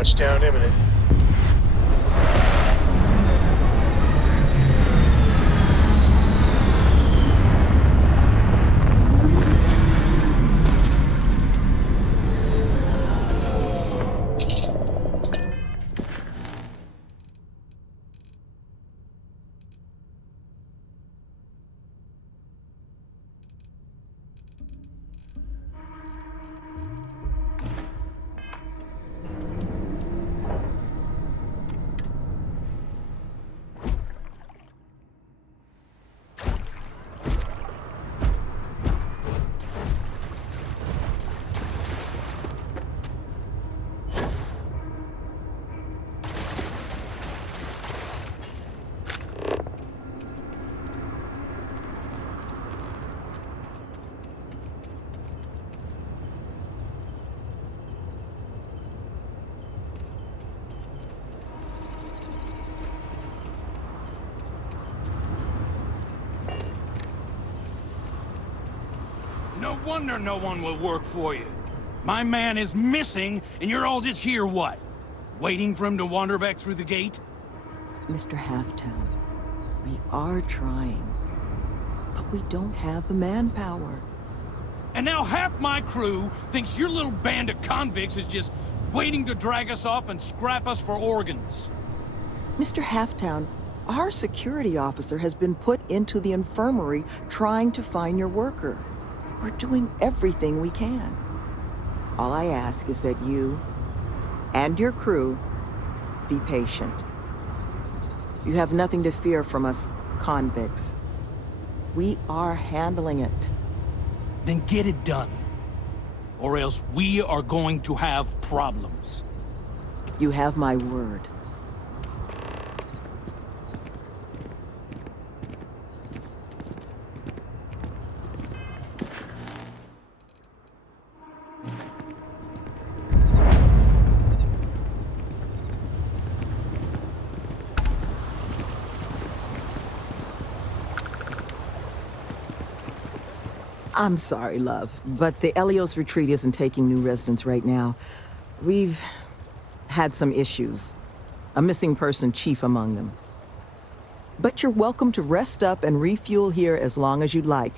Touchdown imminent. No wonder no one will work for you. My man is missing, and you're all just here, what? Waiting for him to wander back through the gate? Mr. Halftown, we are trying, but we don't have the manpower. And now half my crew thinks your little band of convicts is just waiting to drag us off and scrap us for organs. Mr. Halftown, our security officer has been put into the infirmary trying to find your worker. We're doing everything we can. All I ask is that you and your crew be patient. You have nothing to fear from us convicts. We are handling it. Then get it done. Or else we are going to have problems. You have my word. I'm sorry, love, but the Elios retreat isn't taking new residents right now. We've had some issues. A missing person chief among them. But you're welcome to rest up and refuel here as long as you'd like.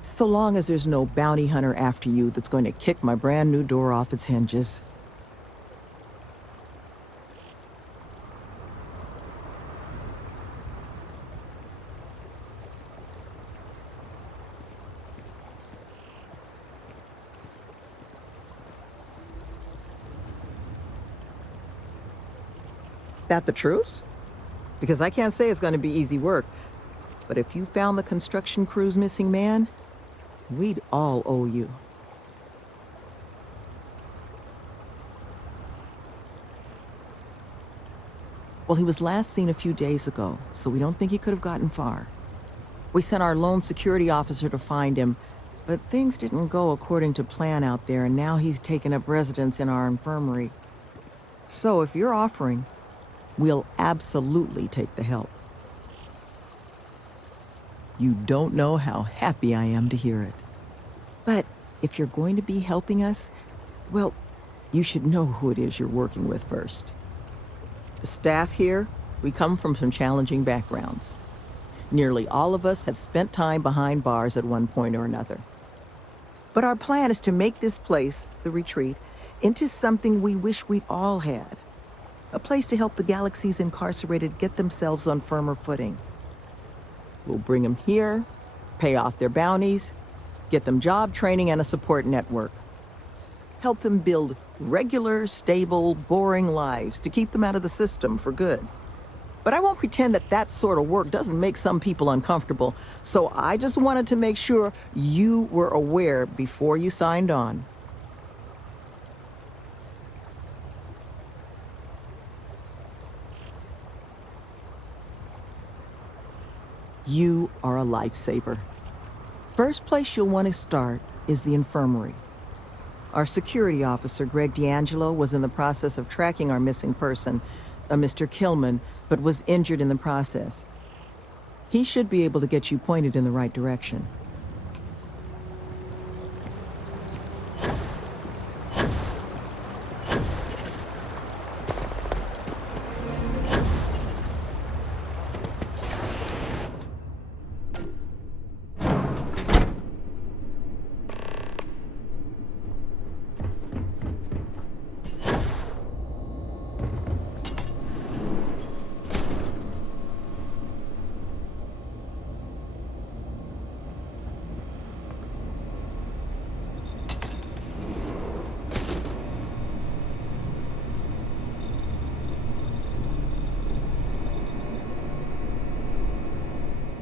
So long as there's no bounty hunter after you that's going to kick my brand new door off its hinges. That the truth? Because I can't say it's going to be easy work. But if you found the construction crew's missing man, we'd all owe you. Well, he was last seen a few days ago, so we don't think he could have gotten far. We sent our lone security officer to find him, but things didn't go according to plan out there, and now he's taken up residence in our infirmary. So if you're offering, we'll absolutely take the help. You don't know how happy I am to hear it. But if you're going to be helping us, well, you should know who it is you're working with first. The staff here, we come from some challenging backgrounds. Nearly all of us have spent time behind bars at one point or another. But our plan is to make this place, the retreat, into something we wish we'd all had. A place to help the galaxy's incarcerated get themselves on firmer footing. We'll bring them here, pay off their bounties, get them job training and a support network. Help them build regular, stable, boring lives to keep them out of the system for good. But I won't pretend that that sort of work doesn't make some people uncomfortable, so I just wanted to make sure you were aware before you signed on. You are a lifesaver. First place you'll want to start is the infirmary. Our security officer, Greg D'Angelo, was in the process of tracking our missing person, Mr. Killman, but was injured in the process. He should be able to get you pointed in the right direction.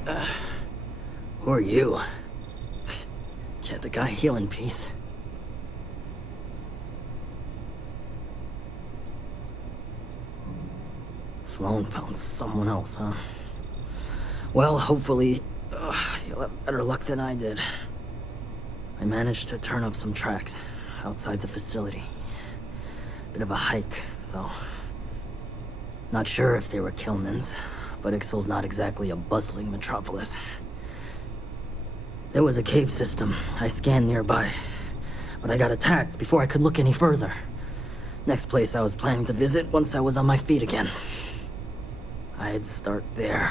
Who are you? Can't the guy heal in peace? Sloan found someone else, huh? Well, hopefully, you'll have better luck than I did. I managed to turn up some tracks outside the facility. Bit of a hike, though. Not sure if they were Killman's, but Ixal's not exactly a bustling metropolis. There was a cave system I scanned nearby, but I got attacked before I could look any further. Next place I was planning to visit once I was on my feet again. I'd start there.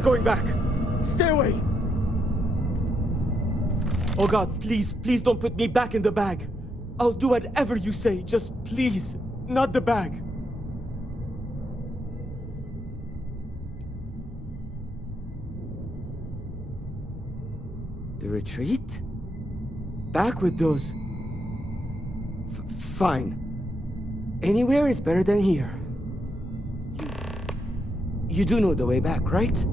not going back! Stay away! Oh God, please, please don't put me back in the bag. I'll do whatever you say, just please, not the bag. The retreat? Back with those... Fine. Anywhere is better than here. You do know the way back, right?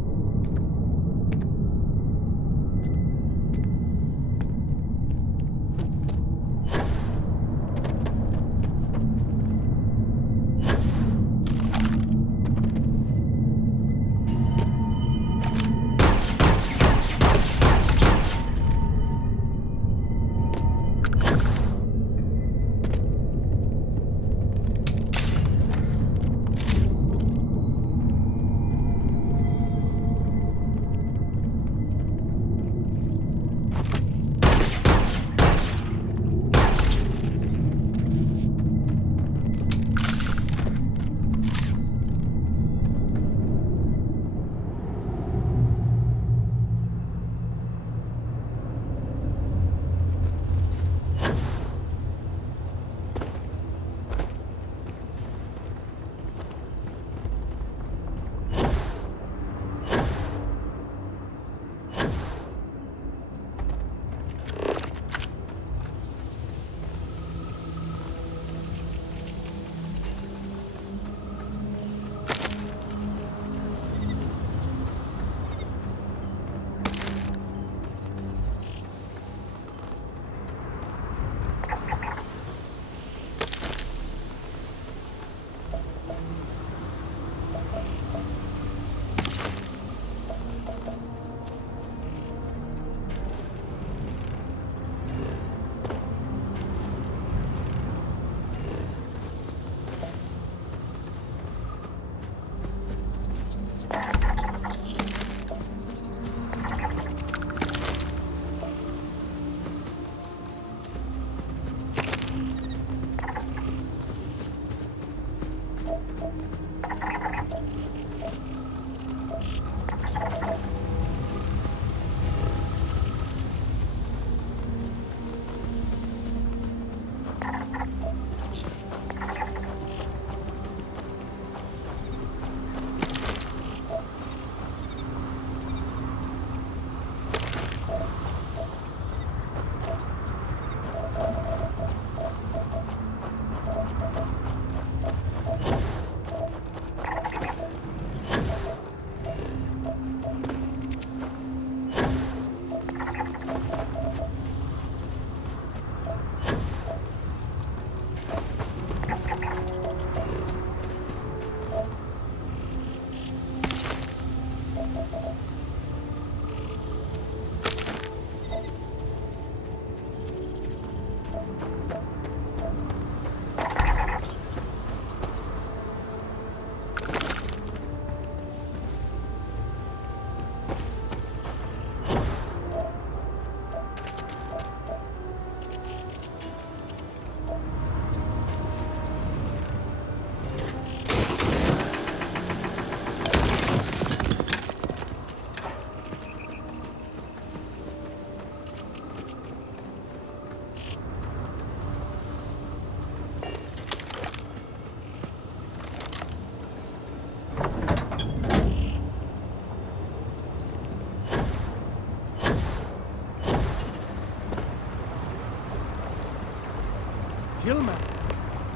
Killman!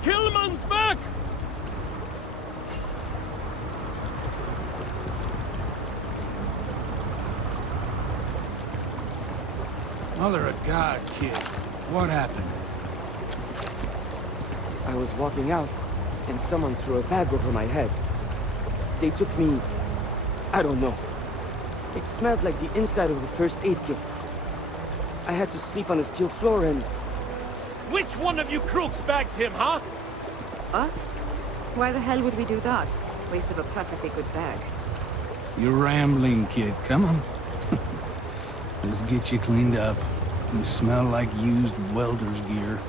Killman's back! Mother of God, kid. What happened? I was walking out, and someone threw a bag over my head. They took me... I don't know. It smelled like the inside of a first aid kit. I had to sleep on a steel floor and... Which one of you crooks bagged him, huh? Us? Why the hell would we do that? Waste of a perfectly good bag. You're rambling, kid. Come on. Let's get you cleaned up. You smell like used welder's gear.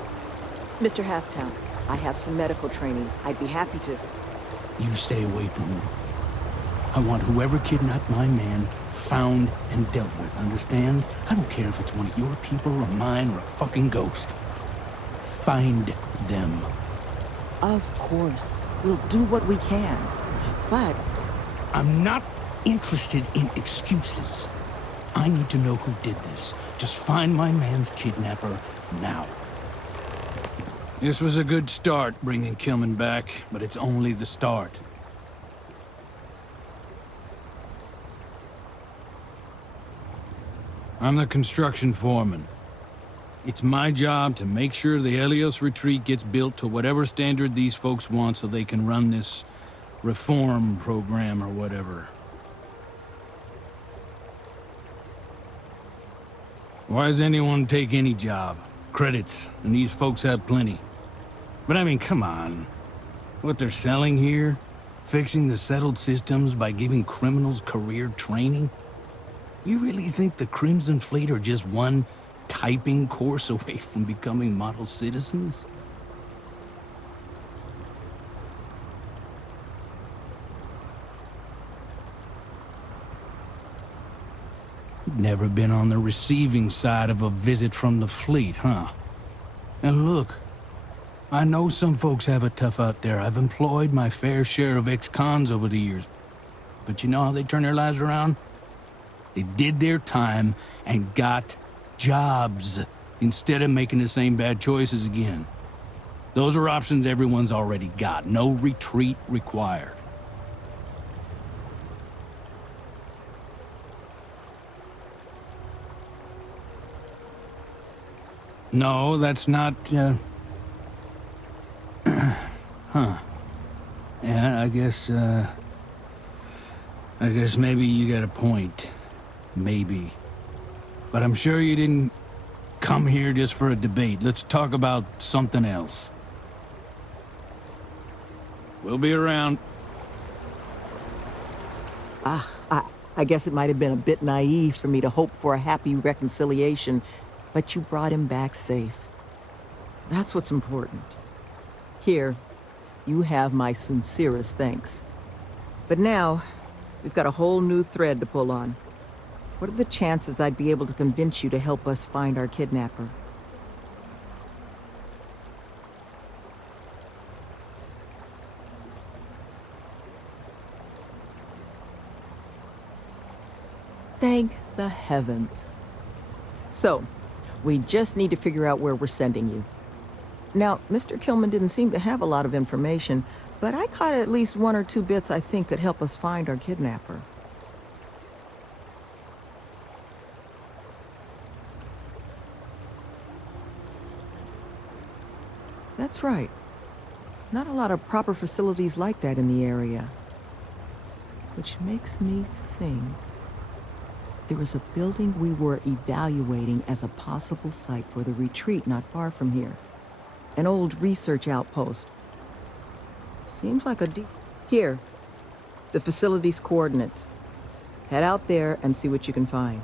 Mr. Halftown, I have some medical training. I'd be happy to... You stay away from him. I want whoever kidnapped my man found and dealt with, understand? I don't care if it's one of your people or mine or a fucking ghost. Find them. Of course. We'll do what we can. But I'm not interested in excuses. I need to know who did this. Just find my man's kidnapper now. This was a good start, bringing Kilman back, but it's only the start. I'm the construction foreman. It's my job to make sure the Helios retreat gets built to whatever standard these folks want so they can run this reform program or whatever. Why does anyone take any job? Credits, and these folks have plenty. But I mean, come on. What they're selling here? Fixing the settled systems by giving criminals career training? You really think the Crimson Fleet are just one typing course away from becoming model citizens? Never been on the receiving side of a visit from the fleet, huh? And look, I know some folks have it tough out there. I've employed my fair share of ex-cons over the years. But you know how they turn their lives around? They did their time and got jobs instead of making the same bad choices again. Those are options everyone's already got. No retreat required. No, that's not, huh. Yeah, I guess maybe you got a point. Maybe. But I'm sure you didn't come here just for a debate. Let's talk about something else. We'll be around. I guess it might have been a bit naive for me to hope for a happy reconciliation, but you brought him back safe. That's what's important. Here, you have my sincerest thanks. But now, we've got a whole new thread to pull on. What are the chances I'd be able to convince you to help us find our kidnapper? Thank the heavens. So, we just need to figure out where we're sending you. Now, Mr. Kilman didn't seem to have a lot of information, but I caught at least one or two bits I think could help us find our kidnapper. That's right. Not a lot of proper facilities like that in the area. Which makes me think there was a building we were evaluating as a possible site for the retreat not far from here. An old research outpost. Seems like Here, the facility's coordinates. Head out there and see what you can find.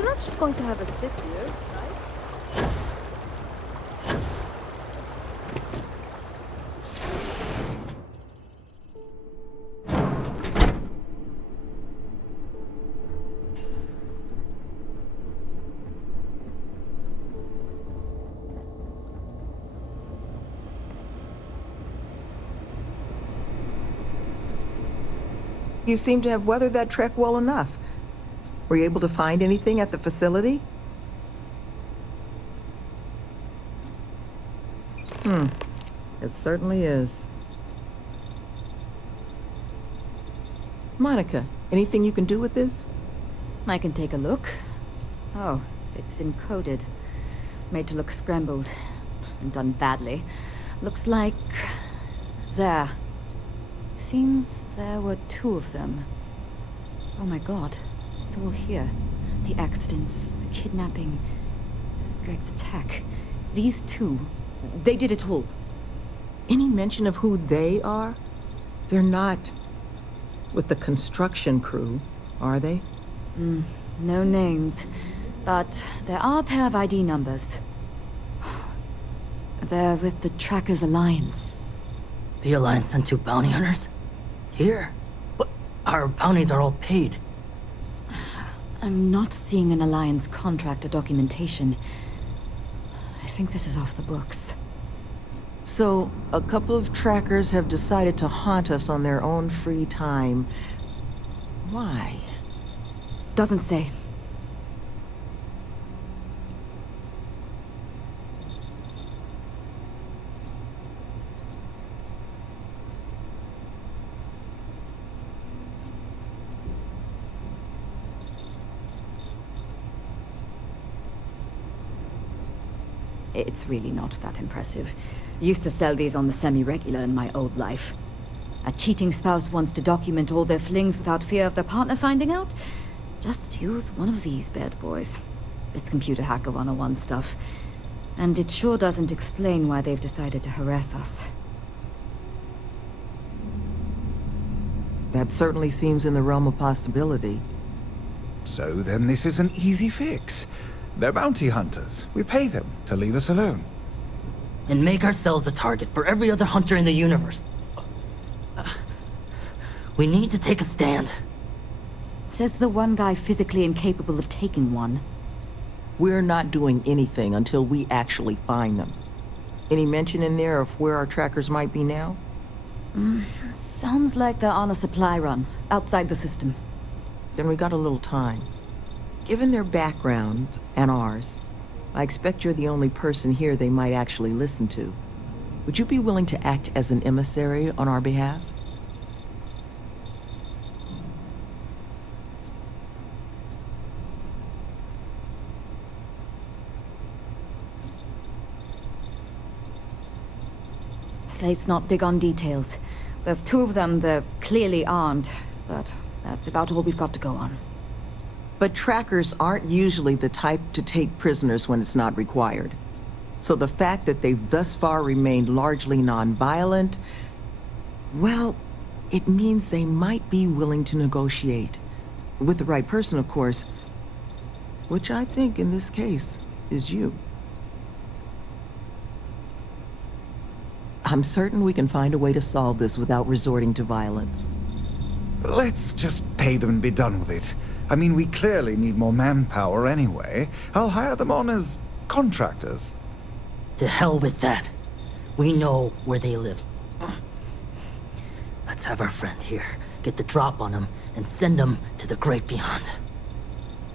You're not just going to have a sit here, right? You seem to have weathered that trek well enough. Were you able to find anything at the facility? It certainly is. Monica, anything you can do with this? I can take a look. Oh, it's encoded. Made to look scrambled. And done badly. Looks like... there. Seems there were 2 of them. Oh my god. It's all here. The accidents, the kidnapping, Greg's attack. These 2, they did it all. Any mention of who they are? They're not with the construction crew, are they? No names. But there are a pair of ID numbers. They're with the Trackers Alliance. The Alliance sent 2 bounty hunters? Here? But our bounties are all paid. I'm not seeing an Alliance contract or documentation. I think this is off the books. So, a couple of trackers have decided to haunt us on their own free time. Why? Doesn't say. It's really not that impressive. Used to sell these on the semi-regular in my old life. A cheating spouse wants to document all their flings without fear of their partner finding out? Just use one of these bad boys. It's computer hacker 101 stuff. And it sure doesn't explain why they've decided to harass us. That certainly seems in the realm of possibility. So then this is an easy fix. They're bounty hunters. We pay them to leave us alone. And make ourselves a target for every other hunter in the universe. We need to take a stand. Says the one guy physically incapable of taking one. We're not doing anything until we actually find them. Any mention in there of where our trackers might be now? Sounds like they're on a supply run, outside the system. Then we got a little time. Given their background, and ours, I expect you're the only person here they might actually listen to. Would you be willing to act as an emissary on our behalf? Slate's not big on details. There's 2 of them, they're clearly armed, but that's about all we've got to go on. But trackers aren't usually the type to take prisoners when it's not required. So the fact that they've thus far remained largely non-violent, well, it means they might be willing to negotiate. With the right person, of course. Which I think, in this case, is you. I'm certain we can find a way to solve this without resorting to violence. Let's just pay them and be done with it. I mean, we clearly need more manpower anyway. I'll hire them on as contractors. To hell with that. We know where they live. Let's have our friend here get the drop on them and send them to the great beyond.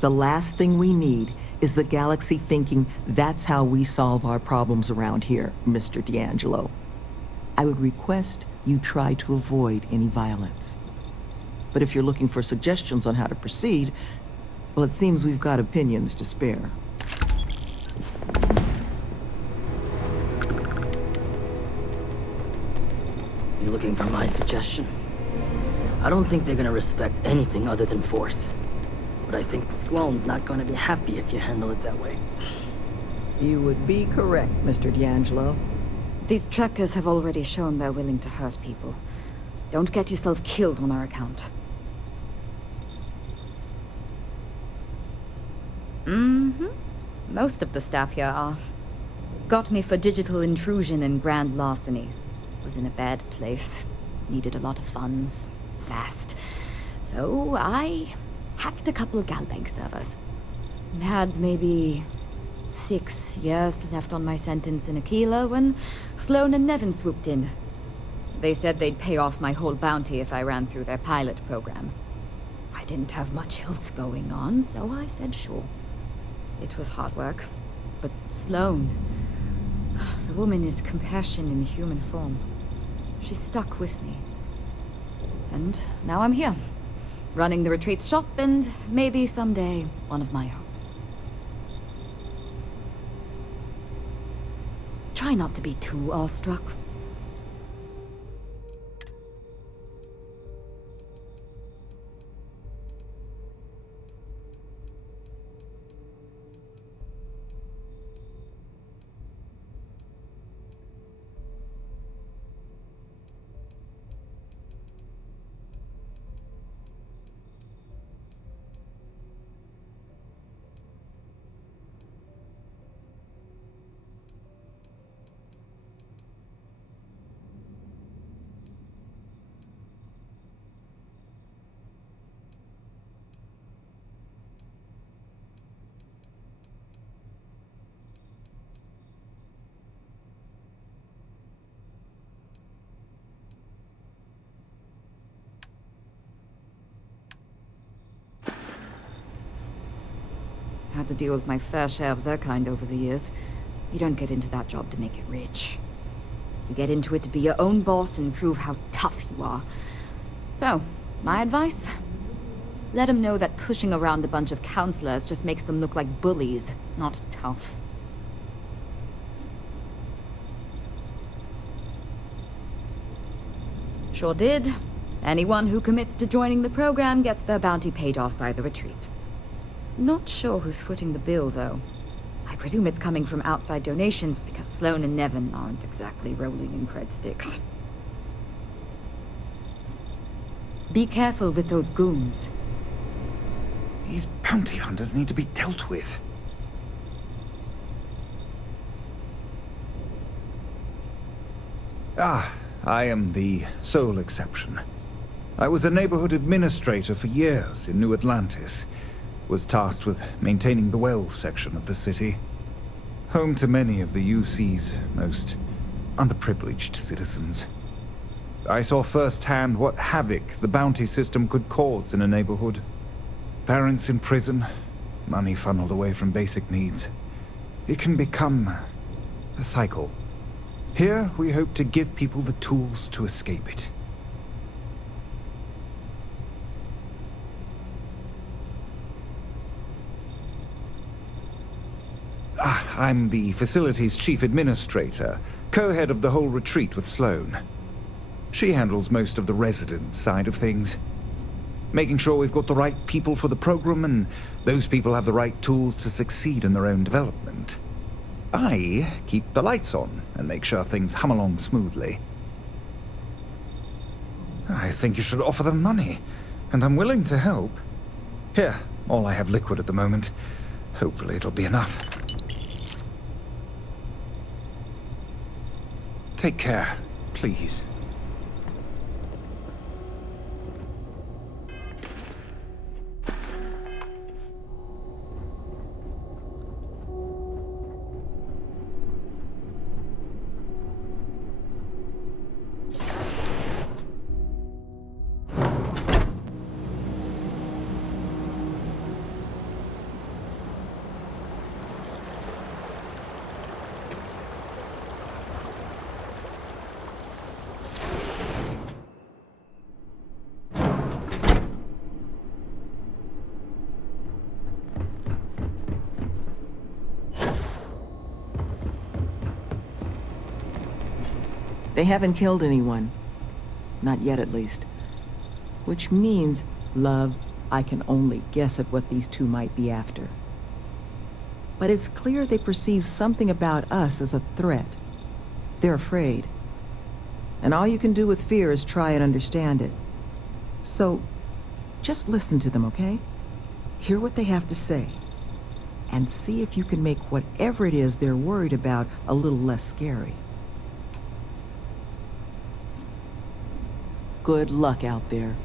The last thing we need is the galaxy thinking that's how we solve our problems around here, Mr. D'Angelo. I would request you try to avoid any violence. But if you're looking for suggestions on how to proceed, well, it seems we've got opinions to spare. You looking for my suggestion? I don't think they're gonna respect anything other than force. But I think Sloane's not gonna be happy if you handle it that way. You would be correct, Mr. D'Angelo. These trackers have already shown they're willing to hurt people. Don't get yourself killed on our account. Mm-hmm. Most of the staff here are. Got me for digital intrusion and grand larceny. Was in a bad place. Needed a lot of funds. Fast. So I hacked a couple of Galbank servers. Had maybe 6 years left on my sentence in Aquila when Sloan and Nevin swooped in. They said they'd pay off my whole bounty if I ran through their pilot program. I didn't have much else going on, so I said sure. It was hard work, but Sloan, the woman is compassion in human form. She stuck with me. And now I'm here, running the retreat shop and maybe someday one of my own. Try not to be too awestruck. Had to deal with my fair share of their kind over the years. You don't get into that job to make it rich. You get into it to be your own boss and prove how tough you are. So, my advice? Let them know that pushing around a bunch of counselors just makes them look like bullies, not tough. Sure did. Anyone who commits to joining the program gets their bounty paid off by the retreat. Not sure who's footing the bill, though. I presume it's coming from outside donations because Sloan and Nevin aren't exactly rolling in cred sticks. Be careful with those goons. These bounty hunters need to be dealt with. I am the sole exception. I was a neighborhood administrator for years in New Atlantis. Was tasked with maintaining the Wells section of the city. Home to many of the UC's most underprivileged citizens. I saw firsthand what havoc the bounty system could cause in a neighborhood. Parents in prison, money funneled away from basic needs. It can become a cycle. Here, we hope to give people the tools to escape it. I'm the facility's chief administrator, co-head of the whole retreat with Sloan. She handles most of the resident side of things. Making sure we've got the right people for the program and those people have the right tools to succeed in their own development. I keep the lights on and make sure things hum along smoothly. I think you should offer them money, and I'm willing to help. Here, all I have liquid at the moment. Hopefully it'll be enough. Take care, please. They haven't killed anyone. Not yet, at least. Which means, love, I can only guess at what these two might be after. But it's clear they perceive something about us as a threat. They're afraid. And all you can do with fear is try and understand it. So, just listen to them, okay? Hear what they have to say. and see if you can make whatever it is they're worried about a little less scary. Good luck out there.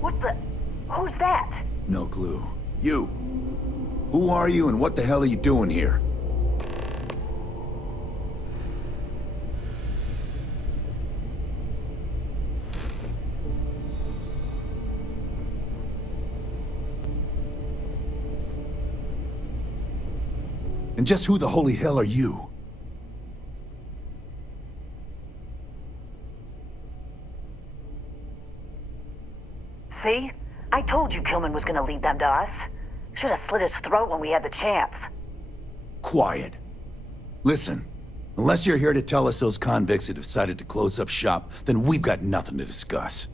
What the... Who's that? No clue. You! Who are you and what the hell are you doing here? And just who the holy hell are you? See? I told you Kilman was gonna lead them to us. Should have slit his throat when we had the chance. Quiet. Listen, unless you're here to tell us those convicts have decided to close up shop, then we've got nothing to discuss.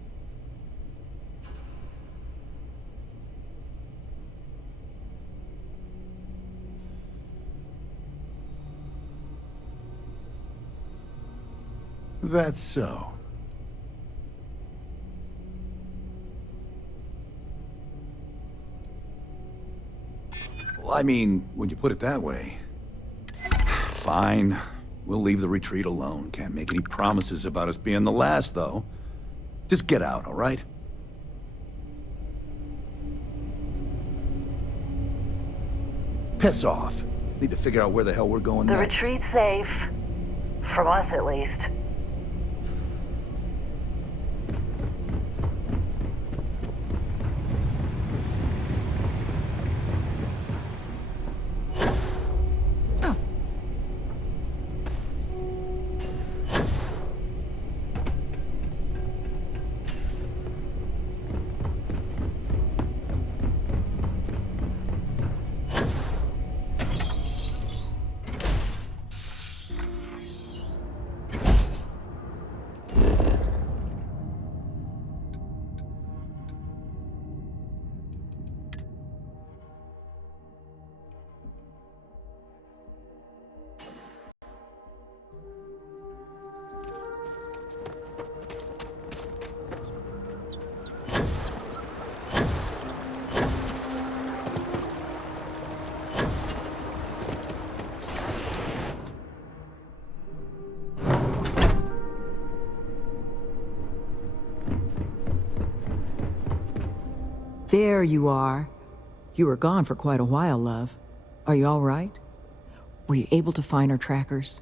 That's so. Well, I mean, when you put it that way. Fine. We'll leave the retreat alone. Can't make any promises about us being the last, though. Just get out, all right? Piss off. Need to figure out where the hell we're going The next. retreat's safe. From us, at least. There you are. You were gone for quite a while, love. Are you all right? Were you able to find our trackers?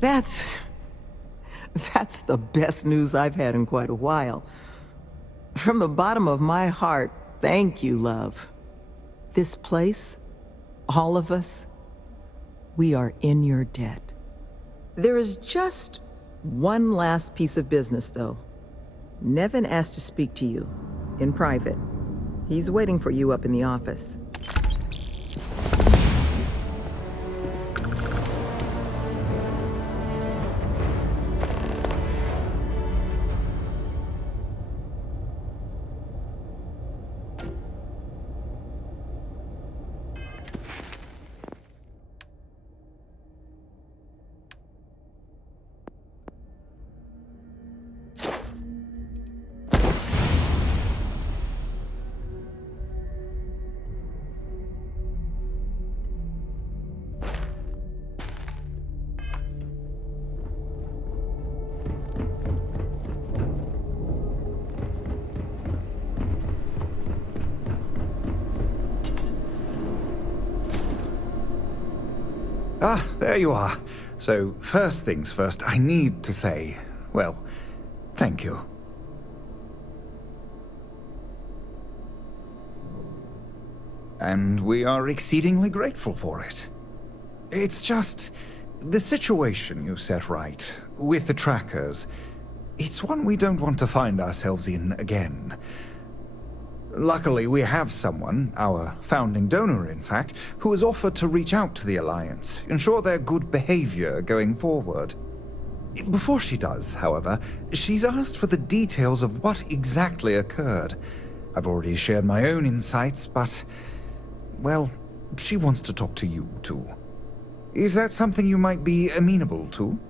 That's the best news I've had in quite a while. From the bottom of my heart, thank you, love. This place, all of us, we are in your debt. There is just one last piece of business, though. Nevin asked to speak to you, in private. He's waiting for you up in the office. Ah, there you are. So, first things first, I need to say, well, thank you. And we are exceedingly grateful for it. It's just, the situation you set right, with the trackers, it's one we don't want to find ourselves in again. Luckily, we have someone, our founding donor in fact, who has offered to reach out to the Alliance, ensure their good behavior going forward. Before she does, however, she's asked for the details of what exactly occurred. I've already shared my own insights, but, well, she wants to talk to you too. Is that something you might be amenable to?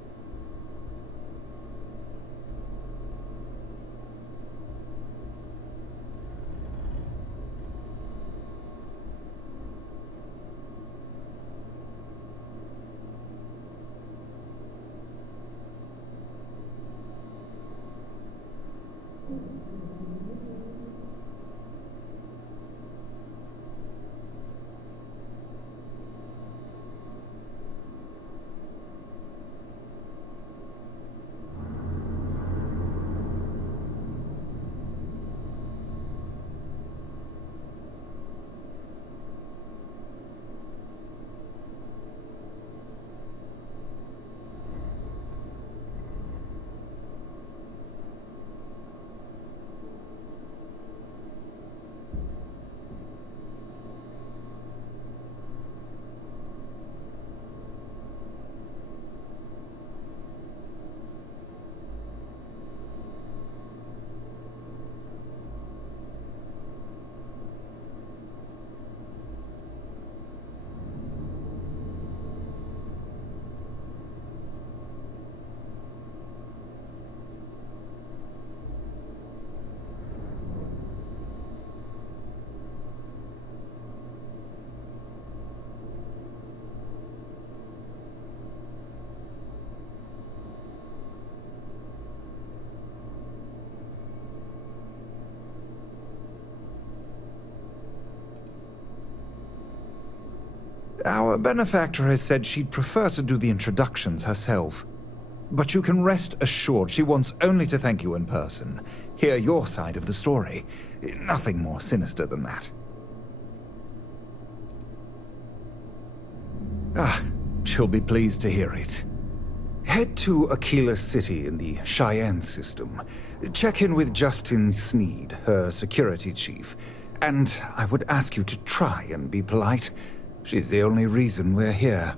Our benefactor has said she'd prefer to do the introductions herself. But you can rest assured she wants only to thank you in person, hear your side of the story. Nothing more sinister than that. She'll be pleased to hear it. Head to Aquila City in the Cheyenne system. Check in with Justin Sneed, her security chief. And I would ask you to try and be polite. She's the only reason we're here.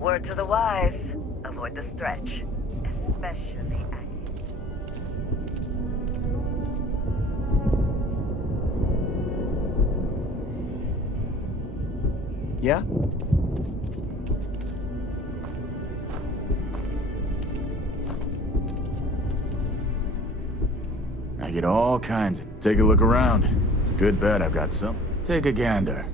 Word to the wise, avoid the stretch, especially at Yeah? I get all kinds. Take a look around. It's a good bet I've got some. Take a gander.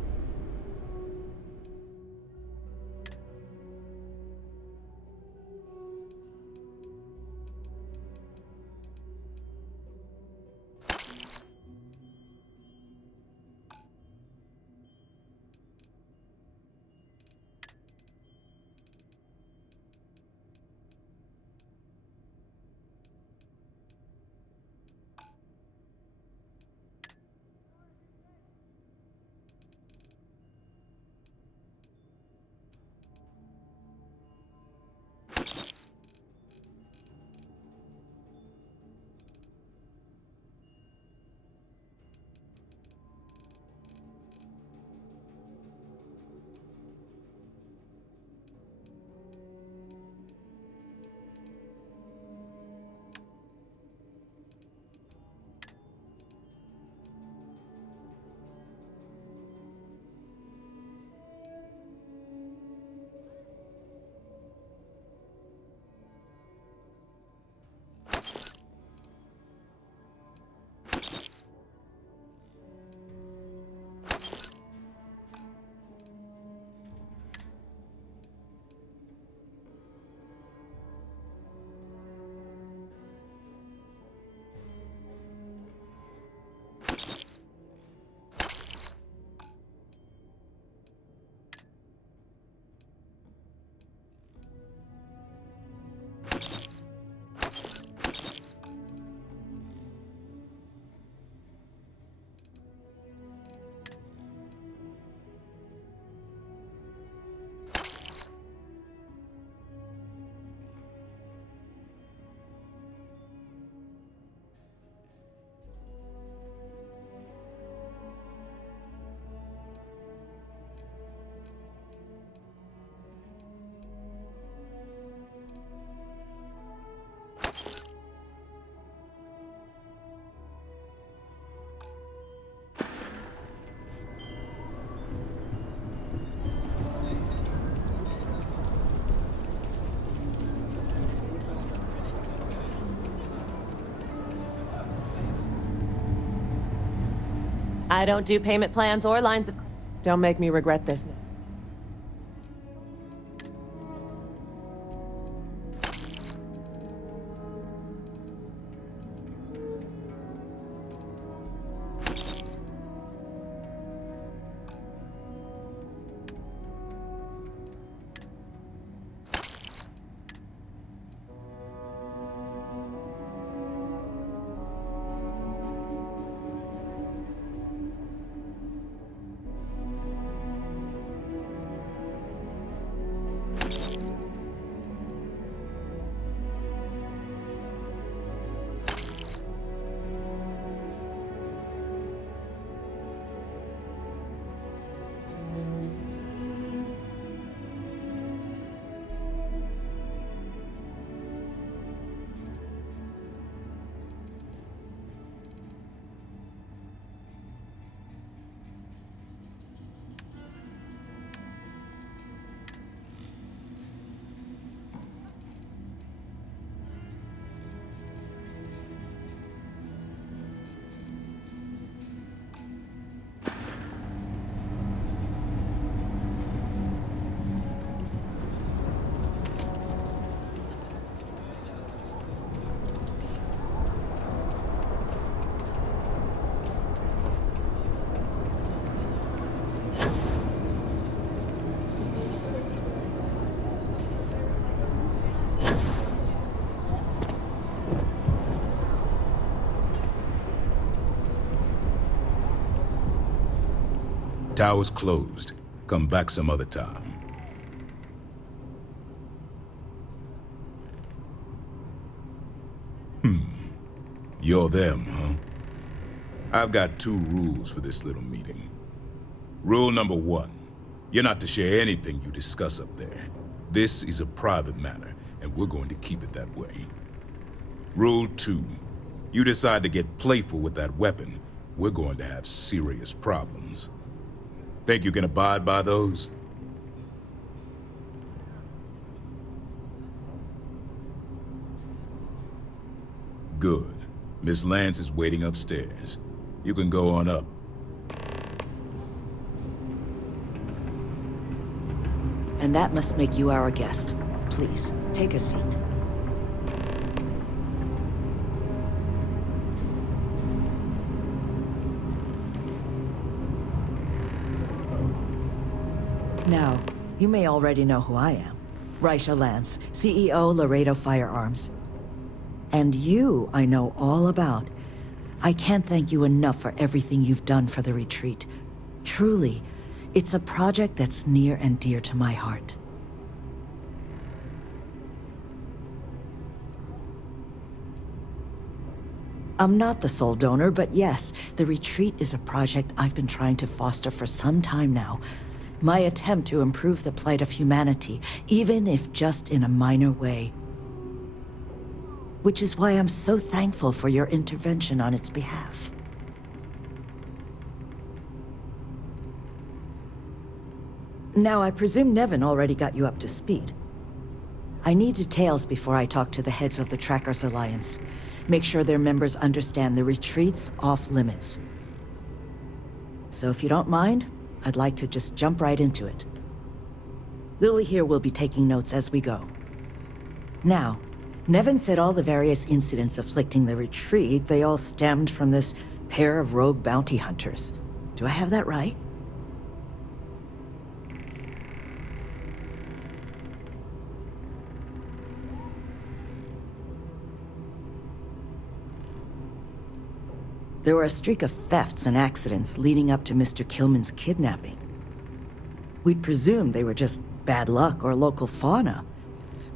I don't do payment plans or lines of... Don't make me regret this. Tower's closed. Come back some other time. You're them, huh? I've got 2 rules for this little meeting. Rule number 1, you're not to share anything you discuss up there. This is a private matter, and we're going to keep it that way. Rule 2, you decide to get playful with that weapon, we're going to have serious problems. Think you can abide by those? Good. Miss Lance is waiting upstairs. You can go on up. And that must make you our guest. Please, take a seat. Now, you may already know who I am. Raisha Lance, CEO Laredo Firearms. And you, I know all about. I can't thank you enough for everything you've done for the retreat. Truly, it's a project that's near and dear to my heart. I'm not the sole donor, but yes, the retreat is a project I've been trying to foster for some time now. My attempt to improve the plight of humanity, even if just in a minor way. Which is why I'm so thankful for your intervention on its behalf. Now, I presume Nevin already got you up to speed. I need details before I talk to the heads of the Trackers Alliance. Make sure their members understand the retreat's off limits. So if you don't mind, I'd like to just jump right into it. Lily here will be taking notes as we go. Now, Nevin said all the various incidents afflicting the retreat, they all stemmed from this pair of rogue bounty hunters. Do I have that right? There were a streak of thefts and accidents leading up to Mr. Kilman's kidnapping. We'd presumed they were just bad luck or local fauna.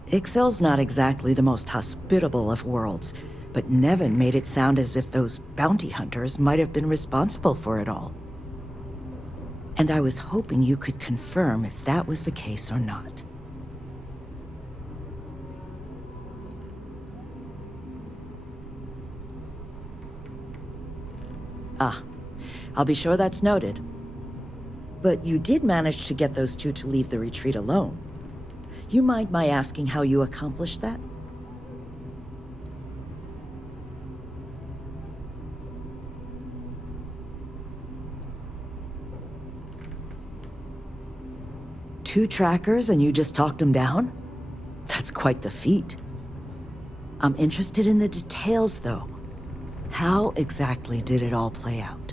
Ixel's not exactly the most hospitable of worlds, but Nevin made it sound as if those bounty hunters might have been responsible for it all. And I was hoping you could confirm if that was the case or not. Ah, I'll be sure that's noted. But you did manage to get those 2 to leave the retreat alone. You mind my asking how you accomplished that? 2 trackers and you just talked them down? That's quite the feat. I'm interested in the details, though. How exactly did it all play out?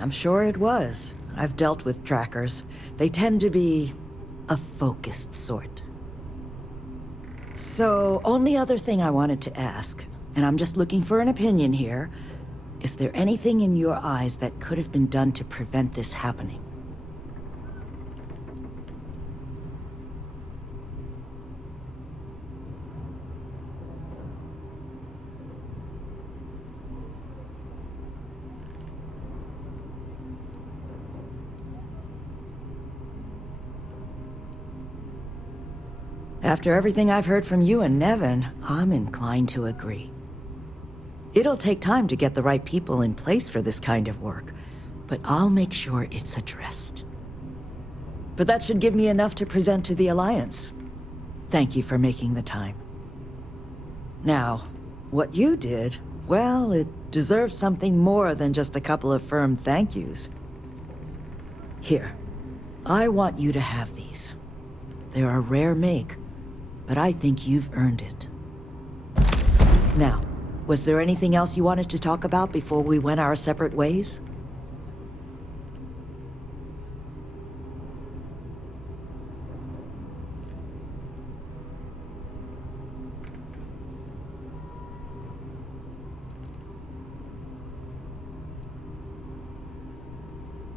I'm sure it was. I've dealt with trackers. They tend to be a focused sort. So, only other thing I wanted to ask, and I'm just looking for an opinion here, is there anything in your eyes that could have been done to prevent this happening? After everything I've heard from you and Nevin, I'm inclined to agree. It'll take time to get the right people in place for this kind of work, but I'll make sure it's addressed. But that should give me enough to present to the Alliance. Thank you for making the time. Now, what you did, well, it deserves something more than just a couple of firm thank yous. Here, I want you to have these. They're a rare make, but I think you've earned it. Now, was there anything else you wanted to talk about before we went our separate ways?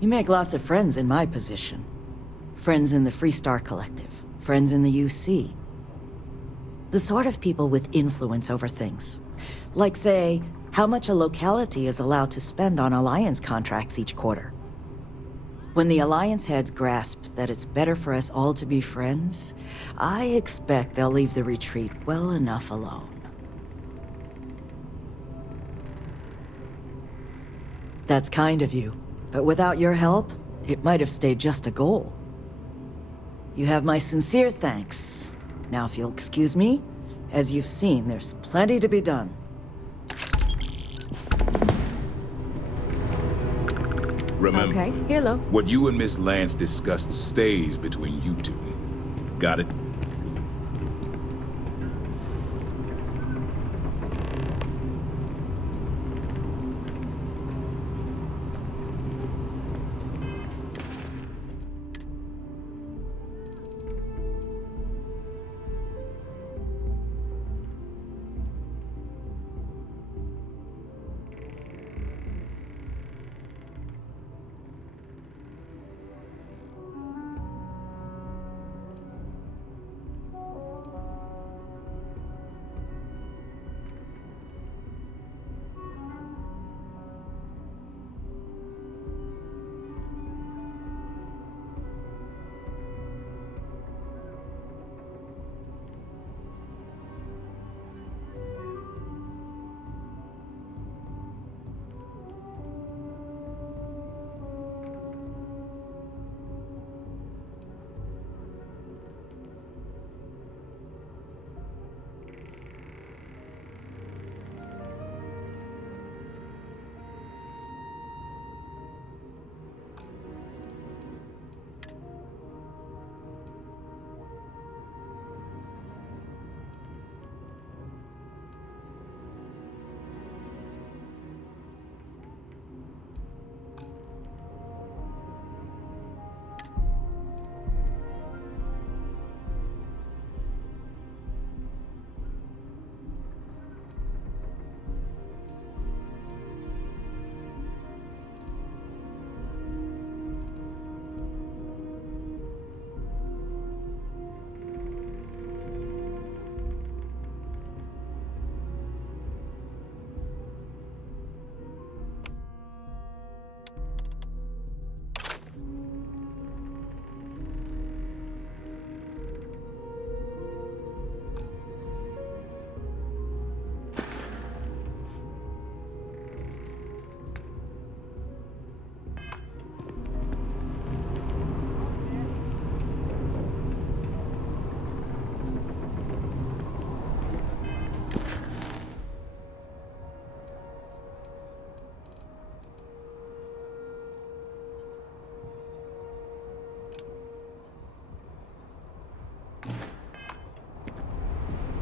You make lots of friends in my position. Friends in the Freestar Collective, friends in the UC. The sort of people with influence over things. Like, say, how much a locality is allowed to spend on Alliance contracts each quarter. When the Alliance heads grasp that it's better for us all to be friends, I expect they'll leave the retreat well enough alone. That's kind of you, but without your help, it might have stayed just a goal. You have my sincere thanks. Now, if you'll excuse me, as you've seen, there's plenty to be done. Remember, Okay, hello. what you and Miss Lance discussed stays between you two. Got it?